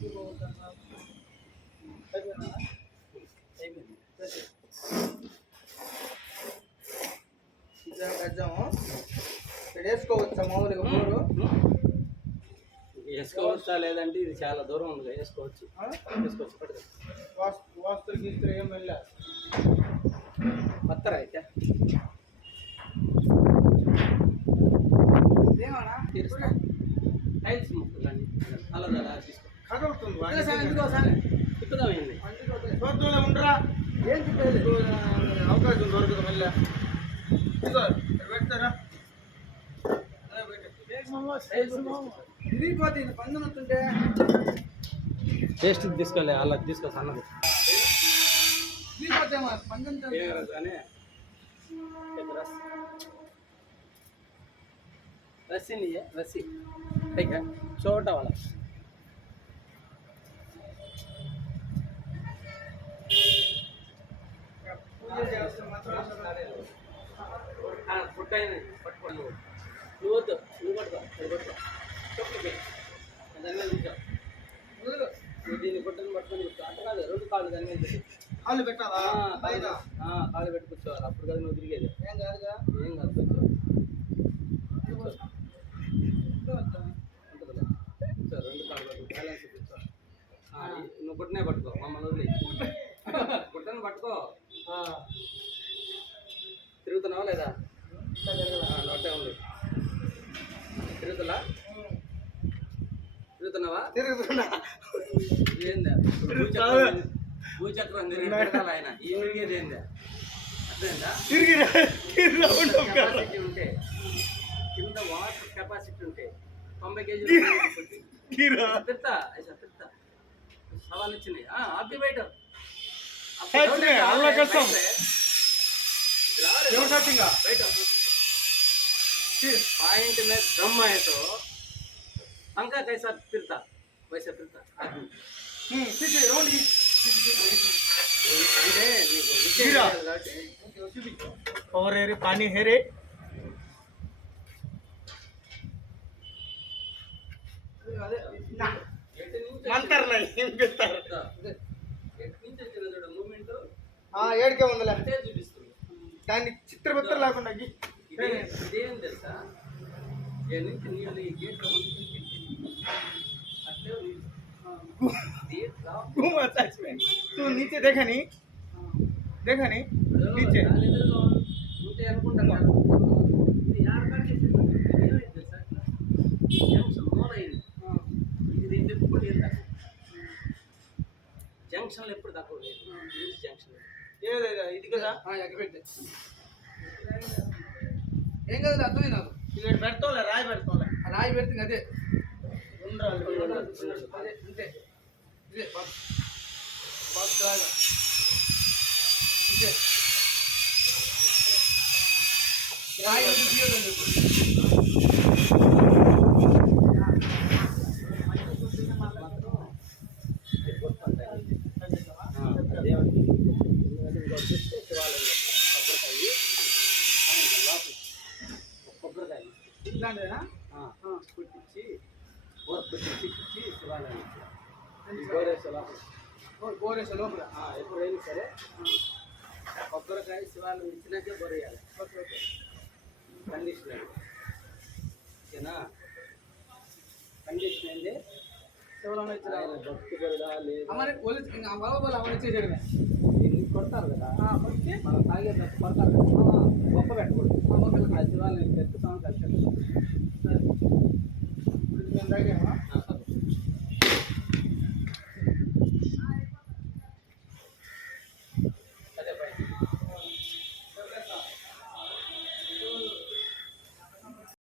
గజము ఇక్కడ వేసుకోవచ్చా మామూలుగా మూడు వేసుకోవచ్చా లేదంటే ఇది చాలా దూరం ఉంది వేసుకోవచ్చు వేసుకోవచ్చు వాస్తులు గీస్తులు ఏం వెళ్ళా పత్తరా అయితే ఏమన్నా టైల్స్ ముక్కలన్నీ అలా అలా తీసుకో కదులుతుంది తిప్పుదామైంది చూద్దాంలే ఉండరా ఏం చెప్పేది అవకాశం దొరకదు మళ్ళీ ఇదిగో పెడతారా విరిగిపోతుంది పందెం వస్తుంటే టేస్ట్ తీసుకోలే అలా తీసుకో సన్నది విరిగిపోతే పందెం కానీ रस्सी नहीं है रस्सी ठीक है छोटा वाला దీన్ని కొట్టని పట్టుకొని అట్లా కాదు రెండు కాళ్ళు దాని మీద కాళ్ళు పెట్టాలా కాళ్ళు పెట్టి కూర్చోవాలి అప్పుడు కదా నువ్వు తిరిగేది ఏం కాదుగా ఏం కాదు కూర్చో రెండు కాళ్ళు పట్టుకో బ్యాలెన్స్ కూర్చో నువ్వు గుట్టనే పట్టుకో మమ్మల్ని వదిలి గుట్టని పట్టుకో తిరుగుతున్నావా లేదా నోటే ఉంది తిరుగుతున్నావా ఏందా భూచక్రం తిరిగి ఆయన ఈ తిరిగేది ఏందా అర్థమైందా కెపాసిటీ ఉంటే కింద వాటర్ కెపాసిటీ ఉంటే 90 కేజీలు తిరుతా ऐसा తిరుతా సవాల్ వచ్చినాయి ఆపి బయట पॉइंट में दम है तो पंखा कैसा फिरता वैसे फिरता और पानी है रे మంటారు ఏడికే ఉందిలే చూపిస్తుంది దాన్ని చిత్రబిత్ర లేకుండా ఇదేం తెలుసా నుంచి నీళ్ళు ఈ గేట్లో तू नीचे देखा नहीं नीचे ఉంటే అనుకుంటాను ఇది ఏమైంది తెలుసా జంక్షన్ మోడైంది ఇది ఎప్పుడు జంక్షన్లో ఎప్పుడు తక్కువ లేదు జంక్షన్ ఇది కదా ఎగబెట్టే ఏం కదా అర్థమైంది నాకు ఇక్కడ పెడతావులే రాయి పెడతావులే రాయి పెడుతుంది అదే అదే అంతే ఇదే బాక్స్ లాగా అంతే రాయి తీయదని చెప్పు కొబ్బరికాయ ఇట్లాంటిదేనా పుట్టించి శివాలయం గోరేస లోపల ఎప్పుడైనా సరే కొబ్బరికాయ శివాలయం ఇచ్చినాకే బొరేయాలి కండిషన్ ఓకేనా కండిషన్ ఏంటి శివరామ భక్తి బరుడా లేదు అవన్నీ చేసేయడమే దీన్ని కొడతారు కదా మనం తాగే కొడతారు కదా గొప్ప పెట్టకూడదు ఆ శివాలయం పెట్టుతాం కలిసి తాగామా